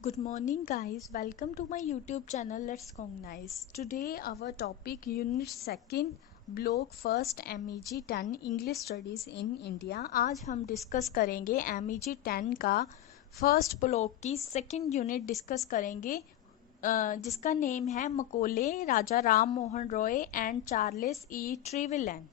Good morning guys, welcome to my YouTube channel Let's Cognize. Today our topic Unit 2 Block 1st MEG 10 English Studies in India. आज हम discuss करेंगे MEG 10 का first block की second unit discuss करेंगे जिसका name है मकोले राजा Ram Mohan Roy and Charles E ट्रेवेलन।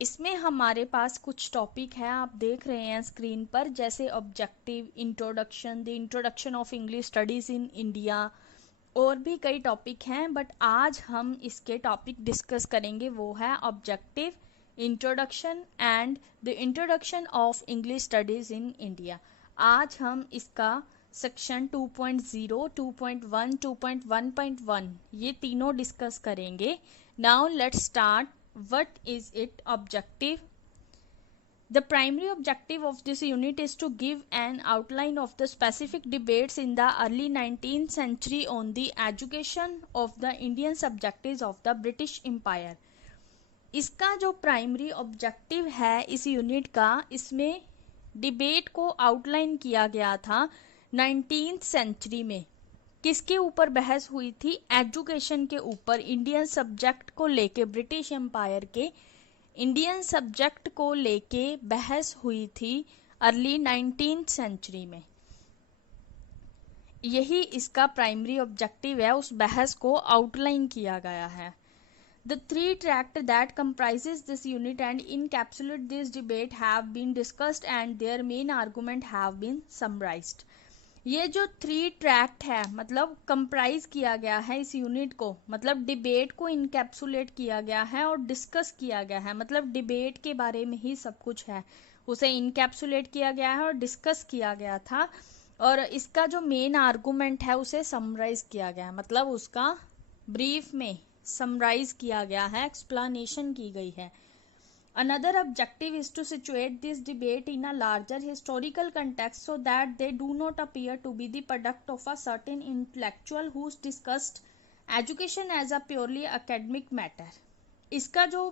इसमें हमारे पास कुछ टॉपिक है, आप देख रहे हैं स्क्रीन पर, जैसे objective, introduction, the introduction of English studies in India, और भी कई टॉपिक हैं। बट आज हम इसके टॉपिक डिस्कस करेंगे, वो है objective, introduction and the introduction of English studies in India. आज हम इसका सेक्शन 2.0, 2.1, 2.1.1 ये तीनों डिस्कस करेंगे। Now let's start. What is it objective? The primary objective of this unit is to give an outline of the specific debates in the early 19th century on the education of the Indian subjects of the British Empire. इसका जो primary objective है इस unit का, इसमें debate को outline किया गया था 19th सेंचुरी में। किसके ऊपर बहस हुई थी? एजुकेशन के ऊपर, इंडियन सब्जेक्ट को लेके, ब्रिटिश एम्पायर के इंडियन सब्जेक्ट को लेके बहस हुई थी अर्ली 19th सेंचुरी में। यही इसका प्राइमरी ऑब्जेक्टिव है, उस बहस को आउटलाइन किया गया है। The three tracts that comprises this unit and encapsulate this debate have been discussed and their main argument have been summarized. ये जो 3 ट्रैक्ट है, मतलब कंप्राइज किया गया है इस यूनिट को, मतलब डिबेट को इनकैप्सुलेट किया गया है और डिस्कस किया गया है, मतलब डिबेट के बारे में ही सब कुछ है, उसे इनकैप्सुलेट किया गया है और डिस्कस किया गया था। और इसका जो मेन आर्गूमेंट है उसे समराइज किया गया है, मतलब उसका ब्रीफ में समराइज किया गया है, एक्सप्लेनेशन की गई है। Another objective is to situate this debate in a larger historical context so that they do not appear to be the product of a certain intellectual who discussed education as a purely academic matter. इसका जो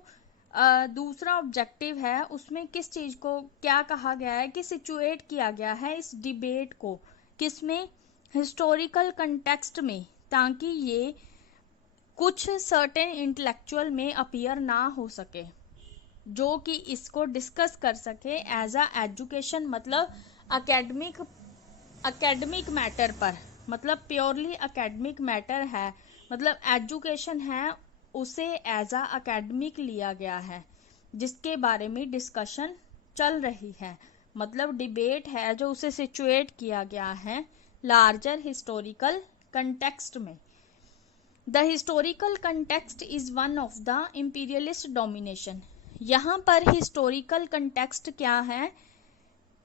दूसरा objective है उसमें किस चीज को क्या कहा गया है कि सिचुएट किया गया है इस डिबेट को, किसमें? हिस्टोरिकल कंटेक्स्ट में, ताकि ये कुछ सर्टेन इंटेलेक्चुअल में अपीयर ना हो सके, जो कि इसको डिस्कस कर सके एज अ एजुकेशन, मतलब अकेडमिक मैटर पर, मतलब प्योरली अकेडमिक मैटर है, मतलब एजुकेशन है उसे एज अ अकेडमिक लिया गया है, जिसके बारे में डिस्कशन चल रही है, मतलब डिबेट है जो उसे सिचुएट किया गया है लार्जर हिस्टोरिकल कंटेक्स्ट में। The historical context is one of the imperialist domination. यहाँ पर हिस्टोरिकल कंटेक्स्ट क्या है?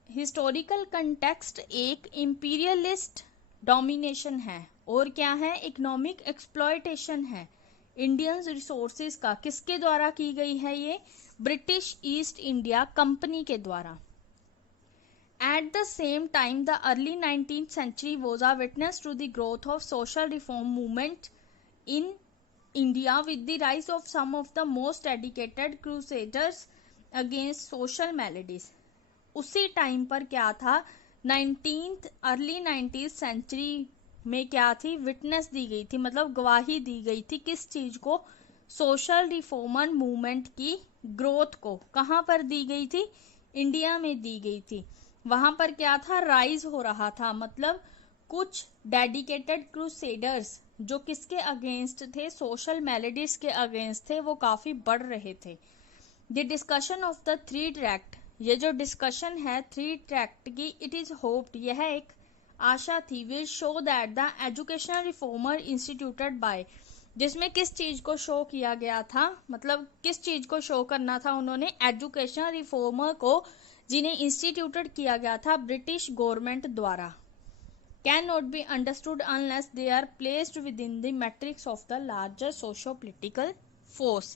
हिस्टोरिकल कंटेक्स्ट एक इंपीरियलिस्ट डोमिनेशन है, और क्या है? इकोनॉमिक एक्सप्लॉयटेशन है इंडियन रिसोर्सेज का। किसके द्वारा की गई है ये? ब्रिटिश ईस्ट इंडिया कंपनी के द्वारा। At the same time the early 19th century was a witness to the growth of social reform movement in India with the rise of some of the most dedicated crusaders against social maladies. उसी time पर क्या था? Early 19th century में क्या थी? Witness दी गई थी, मतलब गवाही दी गई थी किस चीज को? सोशल रिफॉर्मर मूवमेंट की ग्रोथ को। कहाँ पर दी गई थी? इंडिया में दी गई थी। वहां पर क्या था? राइज हो रहा था, मतलब कुछ डेडिकेटेड क्रूसेडर्स जो किसके अगेंस्ट थे? सोशल मेलेडीज के अगेंस्ट थे, वो काफी बढ़ रहे थे। The discussion of the 3 tract, ये जो डिस्कशन है 3 ट्रैक्ट की, इट इज होप्ड, यह एक आशा थी, will show that the educational reformer instituted by, जिसमें किस चीज को शो किया गया था, मतलब किस चीज को शो करना था उन्होंने? एजुकेशनल रिफॉर्मर को, जिन्हें इंस्टीट्यूटेड किया गया था ब्रिटिश गवर्नमेंट द्वारा, cannot be understood unless they are placed within the matrix of the larger socio-political force.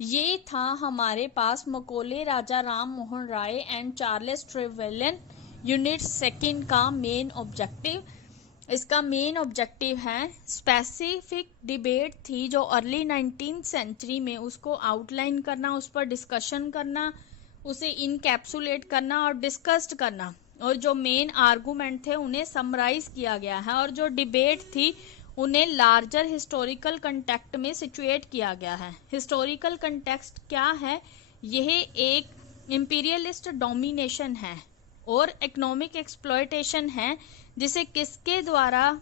ये था हमारे पास मकोले राजा Ram Mohan Roy and Charles ट्रेवेलन unit 2 का मेन ऑब्जेक्टिव। इसका मेन ऑब्जेक्टिव है स्पेसिफिक डिबेट थी जो अर्ली 19th सेंचुरी में, उसको आउटलाइन करना, उस पर डिस्कशन करना, उसे इनकैप्सुलेट करना और डिस्कस्ड करना, और जो मेन आर्गुमेंट थे उन्हें समराइज किया गया है, और जो डिबेट थी उन्हें लार्जर हिस्टोरिकल कंटेक्स्ट में सिचुएट किया गया है। हिस्टोरिकल कंटेक्स्ट क्या है? यह एक इंपीरियलिस्ट डोमिनेशन है और इकोनॉमिक एक्सप्लॉयटेशन है, जिसे किसके द्वारा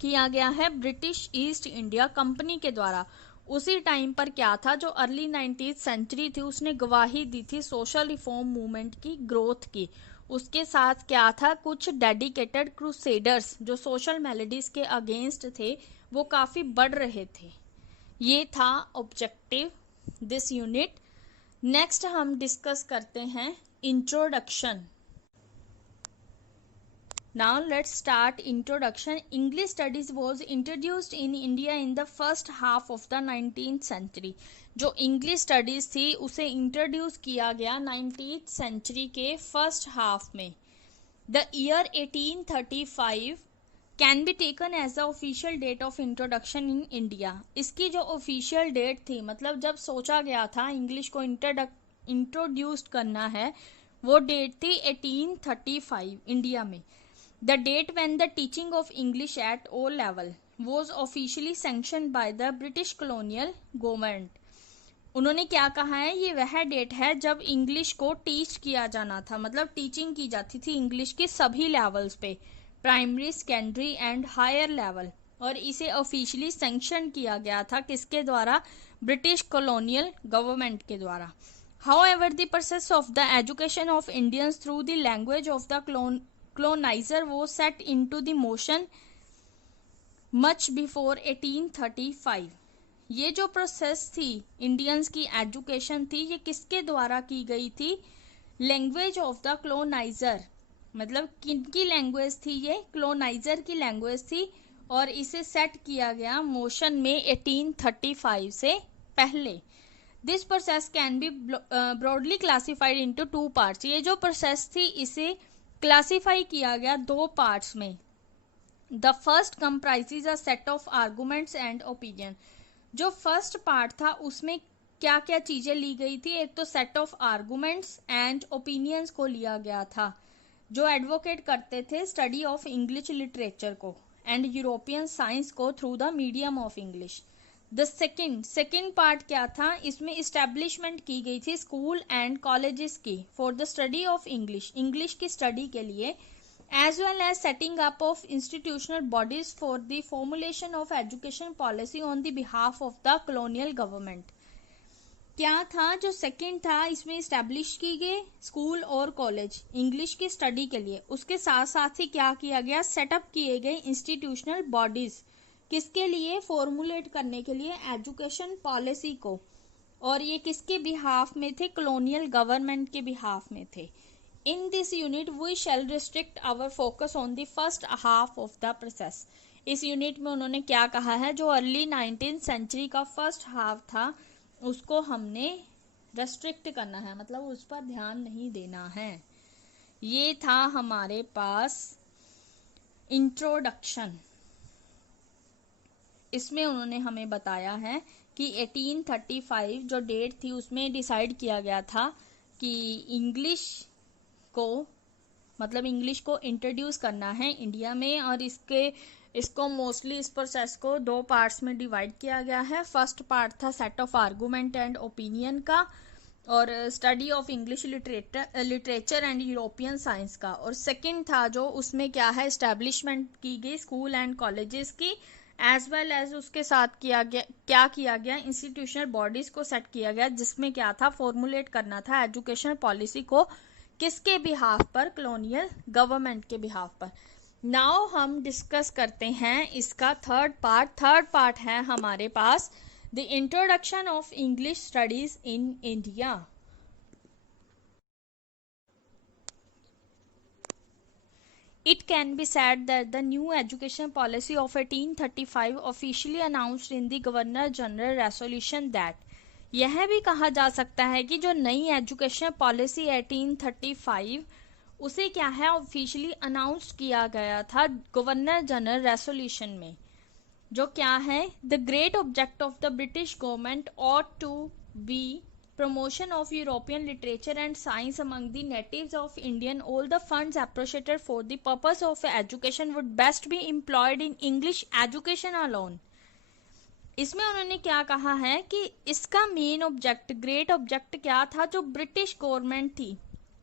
किया गया है? ब्रिटिश ईस्ट इंडिया कंपनी के द्वारा। उसी टाइम पर क्या था, जो अर्ली 19th सेंचुरी थी उसने गवाही दी थी सोशल रिफॉर्म मूवमेंट की ग्रोथ की। उसके साथ क्या था, कुछ डेडिकेटेड क्रूसेडर्स जो सोशल मेलोडीज के अगेंस्ट थे वो काफी बढ़ रहे थे। ये था ऑब्जेक्टिव दिस यूनिट। नेक्स्ट हम डिस्कस करते हैं introduction. Now let's start introduction. English studies was introduced in India in the first half of the 19th century. जो इंग्लिश स्टडीज थी उसे इंट्रोड्यूस किया गया 19th सेंचुरी के फर्स्ट हाफ में। The year 1835 can be taken as the official date of introduction in India. इसकी जो official date थी, मतलब जब सोचा गया था इंग्लिश को इंट्रोड्यूस करना है, वो डेट थी 1835 इंडिया में। The date when the teaching of English at O level was officially sanctioned by the British colonial government. उन्होंने क्या कहा है, ये वह डेट है जब इंग्लिश को टीच किया जाना था, मतलब टीचिंग की जाती थी इंग्लिश की सभी लेवल्स पे, primary, secondary and higher level, और इसे ऑफिशियली सैंक्शन किया गया था किसके द्वारा? ब्रिटिश कॉलोनियल गवर्नमेंट के द्वारा। However, the process of the education of Indians through the language of the colonizer was set into the motion much before 1835. ये जो प्रोसेस थी इंडियंस की एजुकेशन थी, ये किसके द्वारा की गई थी? लैंग्वेज ऑफ द क्लोनाइजर, मतलब किनकी लैंग्वेज थी? ये क्लोनाइजर की लैंग्वेज थी, और इसे सेट किया गया मोशन में 1835 से पहले। This process can be broadly classified into two parts. ये जो प्रोसेस थी इसे क्लासीफाई किया गया दो पार्ट्स में। The first comprises a set of arguments and opinion. जो फर्स्ट पार्ट था उसमें क्या क्या चीजें ली गई थी? एक तो set of arguments and opinions को लिया गया था, जो एडवोकेट करते थे स्टडी ऑफ इंग्लिश लिटरेचर को एंड यूरोपियन साइंस को through the medium of English. The second part क्या था? इसमें इस्टेब्लिशमेंट की गई थी स्कूल एंड कॉलेजेस की for the study of English की स्टडी के लिए, as well as setting up of institutional bodies for the formulation of education policy on the behalf of the colonial government. क्या था जो सेकेंड था? इसमें establish की गई स्कूल और कॉलेज इंग्लिश की स्टडी के लिए। उसके साथ साथ ही क्या किया गया? सेटअप किए गए इंस्टीट्यूशनल बॉडीज, किसके लिए? फॉर्मुलेट करने के लिए एजुकेशन पॉलिसी को, और ये किसके बिहाफ में थे? कॉलोनियल गवर्नमेंट के बिहाफ में थे। In this unit we shall restrict our focus on the first half of the process. इस यूनिट में उन्होंने क्या कहा है, जो अर्ली 19th सेंचुरी का फर्स्ट हाफ था उसको हमने रेस्ट्रिक्ट करना है, मतलब उस पर ध्यान नहीं देना है। ये था हमारे पास इंट्रोडक्शन। इसमें उन्होंने हमें बताया है कि 1835 जो डेट थी उसमें डिसाइड किया गया था कि इंग्लिश को, मतलब इंग्लिश को इंट्रोड्यूस करना है इंडिया में, और इसको मोस्टली इस प्रोसेस को दो पार्ट्स में डिवाइड किया गया है। फर्स्ट पार्ट था set of argument and opinion का, और study of English literature and European science का, और सेकंड था जो उसमें क्या है, एस्टेब्लिशमेंट की गई स्कूल एंड कॉलेजेस की, एज वेल एज उसके साथ क्या किया गया? इंस्टीट्यूशनल बॉडीज को सेट किया गया, जिसमें क्या था? फॉर्मुलेट करना था एजुकेशन पॉलिसी को, किसके बिहाफ पर? कॉलोनियल गवर्नमेंट के बिहाफ पर। नाउ हम डिस्कस करते हैं इसका थर्ड पार्ट है हमारे पास the introduction of English studies in India. It can be said that the new education policy of 1835 officially announced in the Governor General Resolution that, यह भी कहा जा सकता है कि जो नई एजुकेशन पॉलिसी 1835 उसे क्या है ऑफिशियली अनाउंस किया गया था गवर्नर जनरल रेसोल्यूशन में, जो क्या है? The great object of the British government ought to be promotion of European literature and science among the natives of Indian, all the funds appropriated for the purpose of education would best be employed in English education alone. इसमें उन्होंने क्या कहा है कि इसका main object, great object क्या था, जो ब्रिटिश गवर्नमेंट थी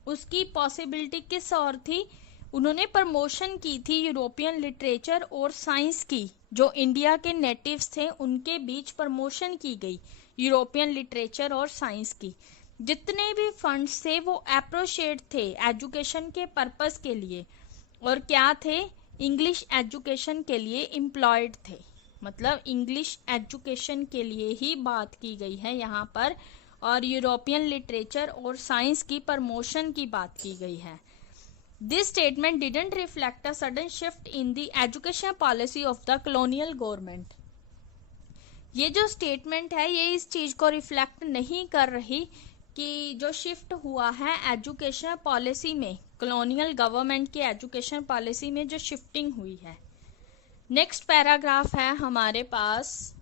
उसकी पॉसिबिलिटी किस और थी, उन्होंने प्रमोशन की थी यूरोपियन लिटरेचर और साइंस की, जो इंडिया के नेटिव्स थे उनके बीच प्रमोशन की गई यूरोपियन लिटरेचर और साइंस की। जितने भी फंड्स थे वो अप्रोप्रिएट थे एजुकेशन के पर्पस के लिए, और क्या थे, इंग्लिश एजुकेशन के लिए एम्प्लॉयड थे। मतलब इंग्लिश एजुकेशन के लिए ही बात की गई है यहाँ पर, और यूरोपियन लिटरेचर और साइंस की प्रमोशन की बात की गई है। This statement didn't reflect a sudden shift in the education policy of the colonial government. ये जो स्टेटमेंट है ये इस चीज को रिफ्लेक्ट नहीं कर रही कि जो शिफ्ट हुआ है एजुकेशन पॉलिसी में, कॉलोनियल गवर्नमेंट की एजुकेशन पॉलिसी में जो शिफ्टिंग हुई है। नेक्स्ट पैराग्राफ है हमारे पास,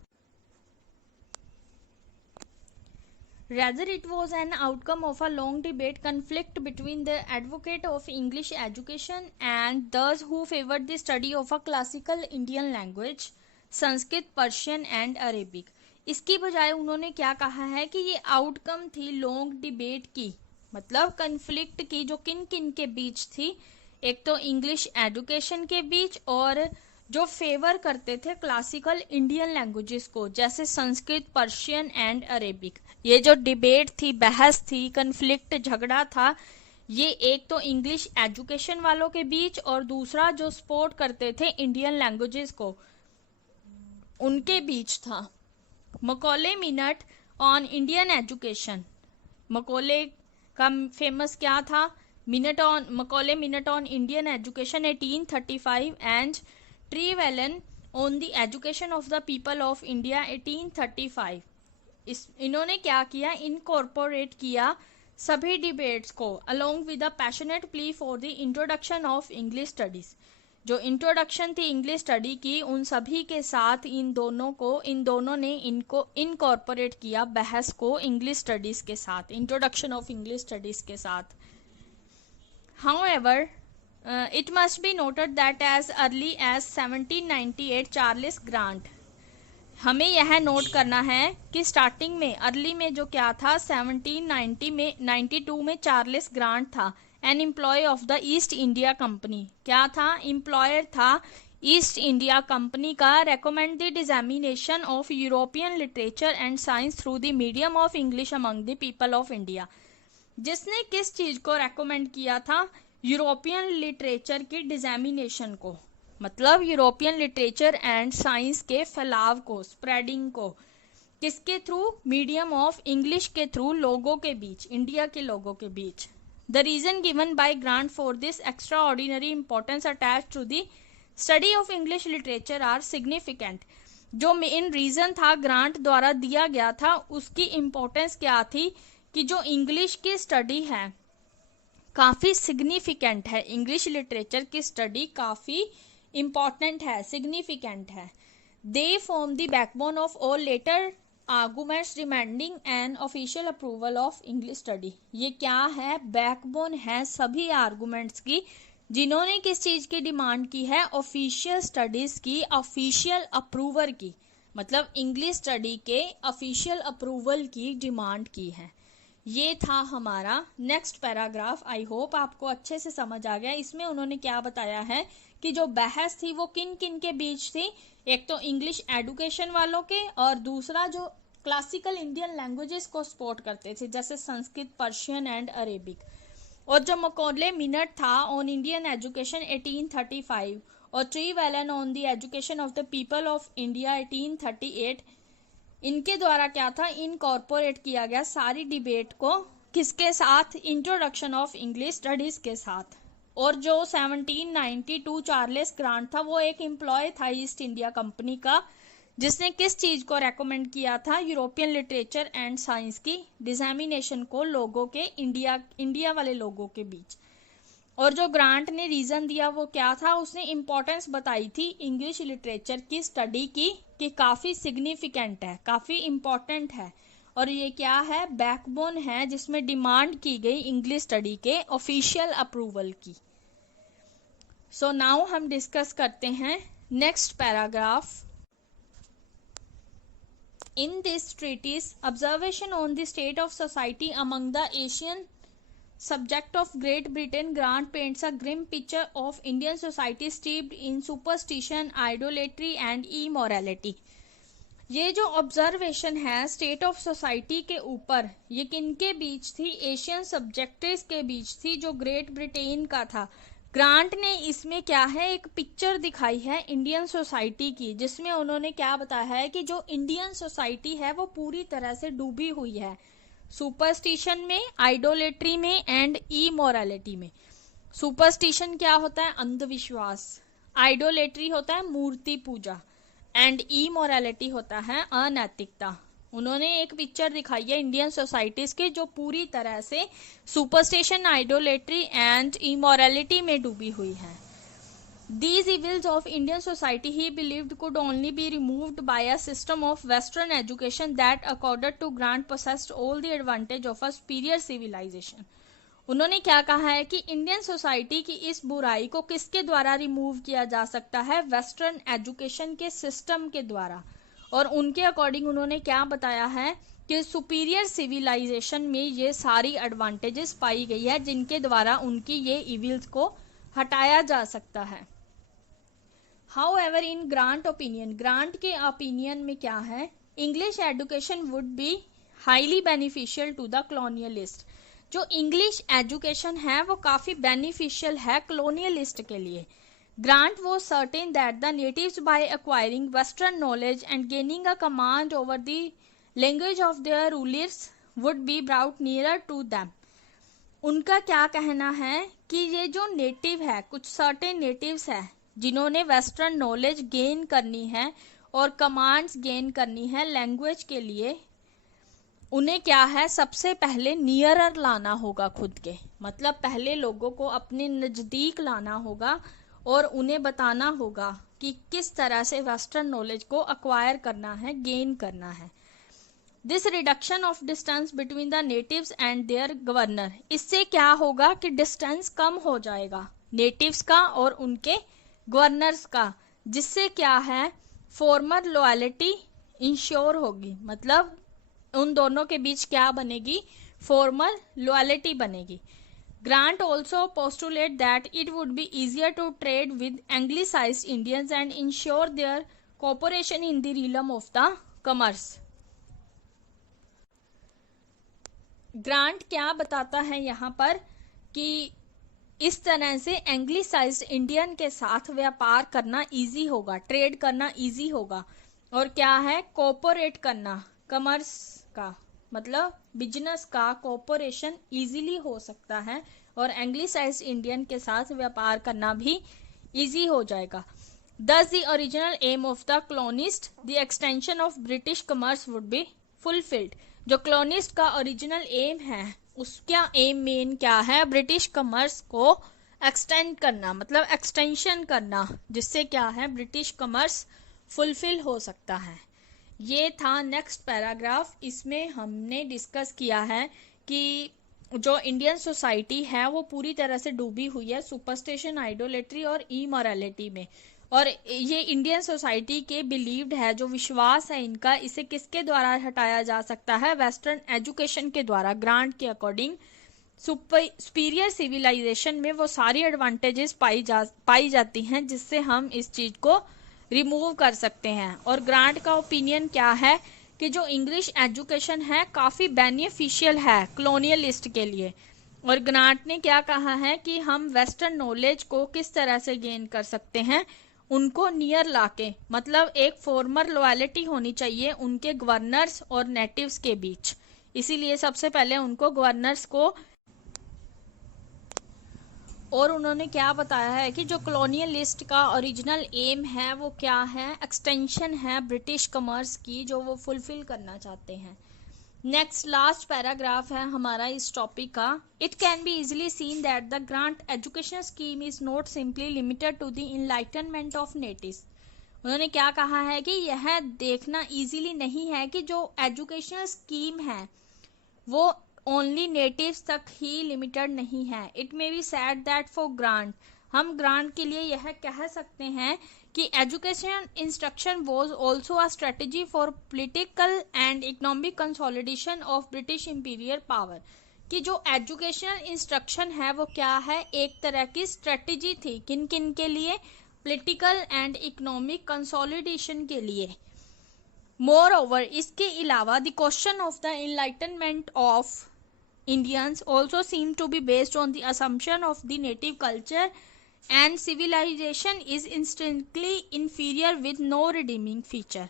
rather it was an outcome of a long debate conflict between the advocate of English education and those who favored the study of a classical Indian language, Sanskrit, Persian and Arabic. इसकी बजाय उन्होंने क्या कहा है कि ये आउटकम थी long debate की, मतलब कन्फ्लिक्ट की, जो किन किन के बीच थी, एक तो इंग्लिश एजुकेशन के बीच और जो फेवर करते थे क्लासिकल इंडियन लैंग्वेजेस को, जैसे संस्कृत, पर्शियन एंड अरेबिक। ये जो डिबेट थी, बहस थी, कन्फ्लिक्ट, झगड़ा था, ये एक तो इंग्लिश एजुकेशन वालों के बीच और दूसरा जो सपोर्ट करते थे इंडियन लैंग्वेजेस को उनके बीच था। Macaulay minute on Indian education, Macaulay का फेमस क्या था, Macaulay minute on Indian education 1835 and Trevelyan on the education of the people of India 1835। इन्होंने क्या किया, इनकॉर्पोरेट किया सभी डिबेट्स को along with a passionate plea for the introduction of English studies. जो इंट्रोडक्शन थी इंग्लिश स्टडी की, उन सभी के साथ इन दोनों ने इनको इनकॉर्पोरेट किया बहस को इंग्लिश स्टडीज के साथ, इंट्रोडक्शन ऑफ इंग्लिश स्टडीज के साथ। However it must be noted that as early as 1798 Charles grant, हमें यह नोट करना है कि स्टार्टिंग में, अर्ली में जो क्या था, 1792 में चार्ल्स ग्रांट था, an employee of the East India Company. क्या था, एम्प्लॉयर था ईस्ट इंडिया कंपनी का। Recommend the dissemination of European literature and science through the medium of English among the people of India. जिसने किस चीज को recommend किया था, यूरोपियन लिटरेचर की डिजामिनेशन को, मतलब यूरोपियन लिटरेचर एंड साइंस के फैलाव को, स्प्रेडिंग को, किसके थ्रू, मीडियम ऑफ इंग्लिश के थ्रू, लोगों के बीच, इंडिया के लोगों के बीच। The reason given by Grant for this extraordinary importance attach to the study of English literature are significant. जो मेन रीजन था ग्रांट द्वारा दिया गया था, उसकी इंपॉर्टेंस क्या थी कि जो इंग्लिश की स्टडी है काफी सिग्निफिकेंट है, इंग्लिश लिटरेचर की स्टडी काफी इंपॉर्टेंट है, सिग्निफिकेंट है। They form the backbone of all later arguments demanding an official approval of English study. ये क्या है, बैकबोन है सभी आर्गुमेंट्स की, जिन्होंने किस चीज की डिमांड की है, ऑफिशियल स्टडीज की, ऑफिशियल अप्रूवल की, मतलब इंग्लिश स्टडी के ऑफिशियल अप्रूवल की डिमांड की है। ये था हमारा नेक्स्ट पैराग्राफ। आई होप आपको अच्छे से समझ आ गया। इसमें उन्होंने क्या बताया है कि जो बहस थी वो किन किन के बीच थी, एक तो इंग्लिश एजुकेशन वालों के, और दूसरा जो क्लासिकल इंडियन लैंग्वेजेस को सपोर्ट करते थे, जैसे संस्कृत, पर्शियन एंड अरेबिक। और जो मकौले मिनट था ऑन इंडियन एजुकेशन 1835 और Trevelyan on the education of the people of India 1838, इनके द्वारा क्या था, इनकॉर्पोरेट किया गया सारी डिबेट को, किसके साथ, इंट्रोडक्शन ऑफ इंग्लिश स्टडीज के साथ। और जो 1792 चार्ल्स ग्रांट था वो एक एम्प्लॉय था ईस्ट इंडिया कंपनी का, जिसने किस चीज को रेकमेंड किया था, यूरोपियन लिटरेचर एंड साइंस की डिजामिनेशन को लोगों के, इंडिया वाले लोगों के बीच। और जो ग्रांट ने रीजन दिया वो क्या था, उसने इम्पोर्टेंस बताई थी इंग्लिश लिटरेचर की स्टडी की कि काफी सिग्निफिकेंट है, काफी इम्पोर्टेंट है, और ये क्या है, बैकबोन है जिसमें डिमांड की गई इंग्लिश स्टडी के ऑफिशियल अप्रूवल की। सो नाउ हम डिस्कस करते हैं next paragraph. In this treatise observation on the state of society among the Asian subject of Great Britain, Grant paints a grim picture of Indian society steeped in superstition, idolatry and immorality. ये जो observation है state of society के ऊपर, ये किनके बीच थी, Asian subjects के बीच थी जो ग्रेट ब्रिटेन का था। ग्रांट ने इसमें क्या है, एक पिक्चर दिखाई है इंडियन सोसाइटी की, जिसमें उन्होंने क्या बताया है कि जो इंडियन सोसाइटी है वो पूरी तरह से डूबी हुई है सुपरस्टिशन में, आइडोलेट्री में एंड इमोरालिटी में। सुपरस्टिशन क्या होता है, अंधविश्वास, आइडोलेट्री होता है मूर्ति पूजा एंड इमोरालिटी होता है अनैतिकता। उन्होंने एक पिक्चर दिखाई है इंडियन सोसाइटीज की जो पूरी तरह से सुपरस्टिशन, आइडोलेट्री एंड इमोरालिटी में डूबी हुई है। These evils of Indian society, he believed, could only be removed by a system of Western education that, accorded to Grant, possessed all the advantage of a superior civilization. उन्होंने क्या कहा है कि Indian society की इस बुराई को किसके द्वारा रिमूव किया जा सकता है, वेस्टर्न एजुकेशन के सिस्टम के द्वारा। और उनके अकॉर्डिंग उन्होंने क्या बताया है कि सुपीरियर सिविलाइजेशन में ये सारी एडवांटेजेस पाई गई है जिनके द्वारा उनकी ये इविल्स को हटाया जा सकता है। However, in Grant opinion, Grant के ओपिनियन में क्या है, English education would be highly beneficial to the colonialist. जो इंग्लिश एजुकेशन है वो काफी बेनिफिशियल है कॉलोनियलिस्ट के लिए। Grant was certain that the natives, by acquiring western knowledge and gaining a command over the language of their rulers, would be brought nearer to them. उनका क्या कहना है कि ये जो नेटिव है, कुछ सर्टेन नेटिव्स है जिन्होंने वेस्टर्न नॉलेज गेन करनी है और कमांड्स गेन करनी है लैंग्वेज के लिए, उन्हें क्या है, सबसे पहले नियरर लाना होगा खुद के, मतलब पहले लोगों को अपने नजदीक लाना होगा और उन्हें बताना होगा कि किस तरह से वेस्टर्न नॉलेज को अक्वायर करना है, गेन करना है। This reduction of distance between the natives and their governor, इससे क्या होगा कि डिस्टेंस कम हो जाएगा नेटिव्स का और उनके गवर्नर्स का, जिससे क्या है, फॉर्मर लॉयल्टी इंश्योर होगी, मतलब उन दोनों के बीच क्या बनेगी, फॉर्मल लॉयल्टी बनेगी। Grant also postulate that it would be easier to trade with Anglicised Indians and ensure their cooperation in the realm of the commerce. Grant क्या बताता है यहाँ पर कि इस तरह से एंग्लिसाइज्ड इंडियन के साथ व्यापार करना इजी होगा, ट्रेड करना इजी होगा, और क्या है, कोऑपरेट करना, कॉमर्स का मतलब बिजनेस का कोऑपरेशन इजीली हो सकता है और एंग्लिसाइज्ड इंडियन के साथ व्यापार करना भी इजी हो जाएगा। Thus the original aim of the colonist, the extension of British commerce would be fulfilled. जो colonist का ओरिजिनल एम है उसका एम मेन क्या है, ब्रिटिश कॉमर्स को एक्सटेंड करना, मतलब एक्सटेंशन करना, जिससे क्या है ब्रिटिश कॉमर्स फुलफिल हो सकता है। ये था नेक्स्ट पैराग्राफ। इसमें हमने डिस्कस किया है कि जो इंडियन सोसाइटी है वो पूरी तरह से डूबी हुई है सुपरस्टिशन, आइडोलेट्री और इमोरालिटी में, और ये इंडियन सोसाइटी के बिलीव्ड है, जो विश्वास है इनका, इसे किसके द्वारा हटाया जा सकता है, वेस्टर्न एजुकेशन के द्वारा। ग्रांट के अकॉर्डिंग सुपीरियर सिविलाइजेशन में वो सारी एडवांटेजेस पाई जाती हैं जिससे हम इस चीज को रिमूव कर सकते हैं। और ग्रांट का ओपिनियन क्या है कि जो इंग्लिश एजुकेशन है काफी बेनिफिशियल है कॉलोनियलिस्ट के लिए। और ग्रांट ने क्या कहा है कि हम वेस्टर्न नॉलेज को किस तरह से गेन कर सकते हैं, उनको नियर लाके, मतलब एक फॉर्मर लॉयल्टी होनी चाहिए उनके गवर्नर्स और नेटिव्स के बीच, इसीलिए सबसे पहले उनको गवर्नर्स को। और उन्होंने क्या बताया है कि जो कॉलोनियलिस्ट का ओरिजिनल एम है वो क्या है, एक्सटेंशन है ब्रिटिश कॉमर्स की, जो वो फुलफिल करना चाहते हैं। नेक्स्ट लास्ट पैराग्राफ है हमारा इस टॉपिक का। It can be easily seen that the Grant education scheme is not simply limited to the enlightenment of natives. उन्होंने क्या कहा है कि यह देखना इजीली नहीं है कि जो एजुकेशनल स्कीम है वो ओनली नेटिव्स तक ही लिमिटेड नहीं है. It may be said that for grant, हम ग्रांट के लिए यह कह सकते हैं कि education instruction was also a strategy for political and economic consolidation of British imperial power. कि जो एजुकेशनल इंस्ट्रक्शन है वो क्या है, एक तरह की स्ट्रेटजी थी. किन किन के लिए? पॉलिटिकल एंड इकोनॉमिक कंसोलिडेशन के लिए. मोर ओवर, इसके अलावा the question of the enlightenment of Indians also seem to be based on the assumption of the native culture and civilization is intrinsically inferior with no redeeming feature.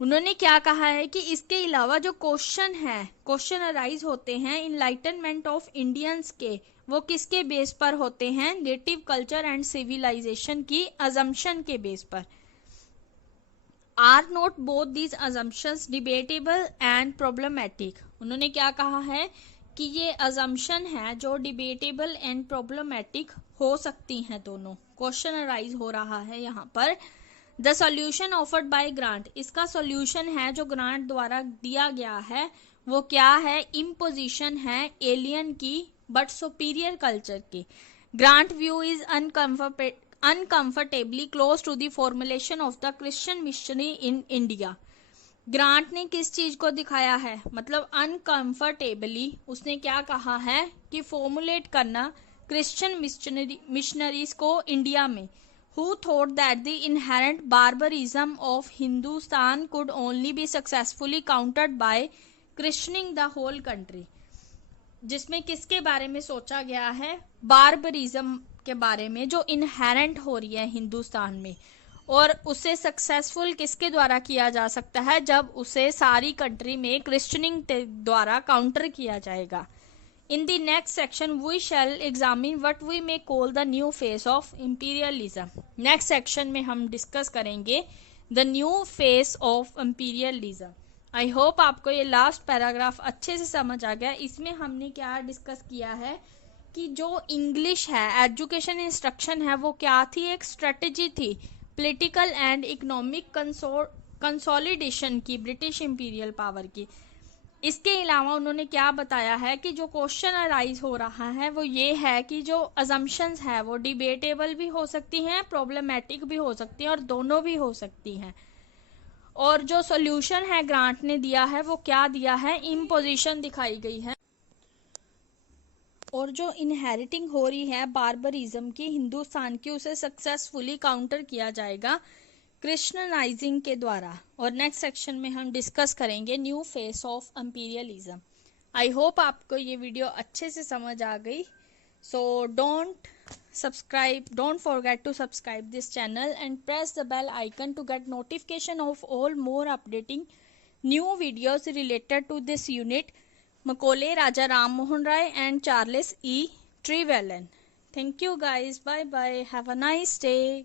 उन्होंने क्या कहा है कि इसके अलावा जो क्वेश्चन अराइज होते हैं इनलाइटनमेंट ऑफ इंडियंस के, वो किसके बेस पर होते हैं? नेटिव कल्चर एंड सिविलाइजेशन की अजम्पशन के बेस पर. Are not both these assumptions debatable and problematic. उन्होंने क्या कहा है कि ये अजम्पशन है जो डिबेटेबल एंड प्रॉब्लमेटिक हो सकती हैं दोनों. क्वेश्चन अराइज हो रहा है यहाँ पर. The solution offered by grant, इसका सॉल्यूशन है जो ग्रांट द्वारा दिया गया है वो क्या है? इम्पोजिशन है एलियन की बट सुपीरियर कल्चर की. Grant view is uncomfortably close to the formulation of the Christian missionary in India. Grant ने किस चीज को दिखाया है? मतलब अनकंफर्टेबली उसने क्या कहा है कि फॉर्मुलेट करना क्रिश्चियन मिशनरीज को इंडिया में, who thought that the inherent barbarism of Hindustan could only be successfully countered by christening the whole country. जिसमें किसके बारे में सोचा गया है? बार्बरिज्म के बारे में जो इनहेरेंट हो रही है हिंदुस्तान में, और उसे सक्सेसफुल किसके द्वारा किया जा सकता है? जब उसे सारी कंट्री में क्रिश्चनिंग द्वारा काउंटर किया जाएगा. In the next section we shall examine what we may call the new face of imperialism. Next section में हम डिस्कस करेंगे the new face of imperialism. I hope आपको ये लास्ट पैराग्राफ अच्छे से समझ आ गया. इसमें हमने क्या डिस्कस किया है कि जो इंग्लिश है, एजुकेशन इंस्ट्रक्शन है, वो क्या थी? एक स्ट्रेटजी थी पॉलिटिकल एंड इकोनॉमिक कंसोलिडेशन की ब्रिटिश इंपीरियल पावर की. इसके अलावा उन्होंने क्या बताया है कि जो क्वेश्चन अराइज हो रहा है वो ये है कि जो अजम्पशंस है वो डिबेटेबल भी हो सकती हैं, प्रॉब्लमेटिक भी हो सकती हैं, और दोनों भी हो सकती हैं. और जो सॉल्यूशन है ग्रांट ने दिया है वो क्या दिया है? इम्पोजिशन दिखाई गई है. और जो इनहेरिटिंग हो रही है बार्बरिज्म की हिंदुस्तान की, उसे सक्सेसफुली काउंटर किया जाएगा क्रिश्चियनाइजिंग के द्वारा. और नेक्स्ट सेक्शन में हम डिस्कस करेंगे new face of imperialism. I hope आपको ये वीडियो अच्छे से समझ आ गई. So don't forget to subscribe this channel and press the bell icon to get notification of all more updating new videos related to this unit. Macaulay Raja Ram Mohan Rai and Charles E. Trevelyan. Thank you guys. Bye bye. Have a nice day.